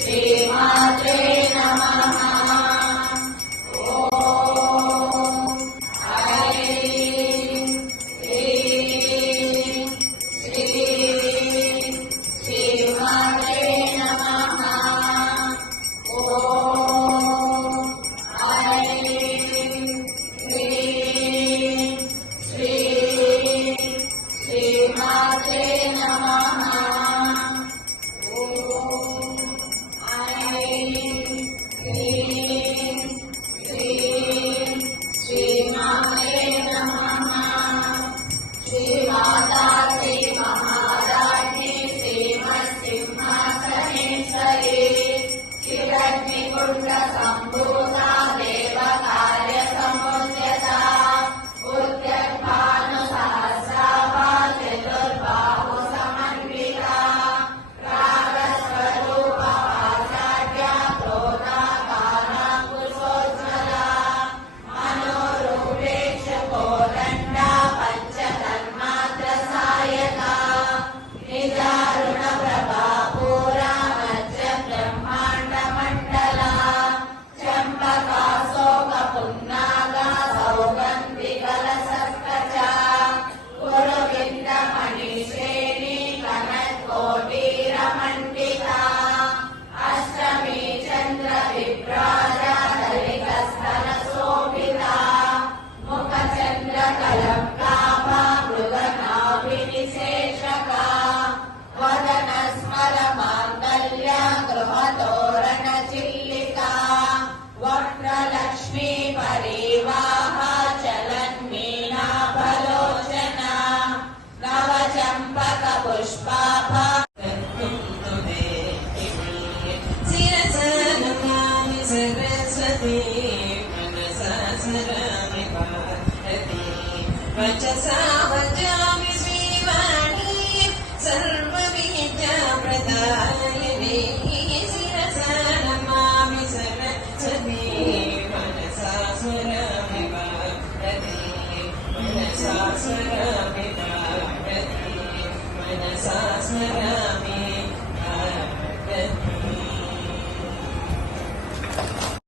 श्रीमात्रे नमः। ओम ऐं ह्रीं श्रीं श्रीमात्रे नमः। ओम ऐं ह्रीं श्रीं श्रीमात्रे नमः। संभूता देवकार्य समुद्यता उद्यत्भानुसहस्राभा चतुर्बाहु समन्विता रागस्वरूपवाचार्या क्रोधाकारा कुशोज्ज्वला मनोरूपेक्ष कोदण्डा पञ्चतन्मात्रसायका निजारुणप्रभा पूरा मध्य ब्रह्माण्डमण्डला पुन्नागा सौगन्धिकलसत्कचा गुरुविन्दमणिश्रेणी कनत्कोटीरमण्डिता अष्टमी चन्द्रविभ्राजा दलितस्थलशोभिता मुखचन्द्रकलङ्काभा मृगनाभिनिशेषका वदनस्मरमाङ्गल्या गृहतोरणचिल्लिका वक्त्रलक्ष्मी परिवाहा चलन्मीनाभलोचना नवचम्पक पुष्पाभा सरस्वती मनसा सरमिति वचसा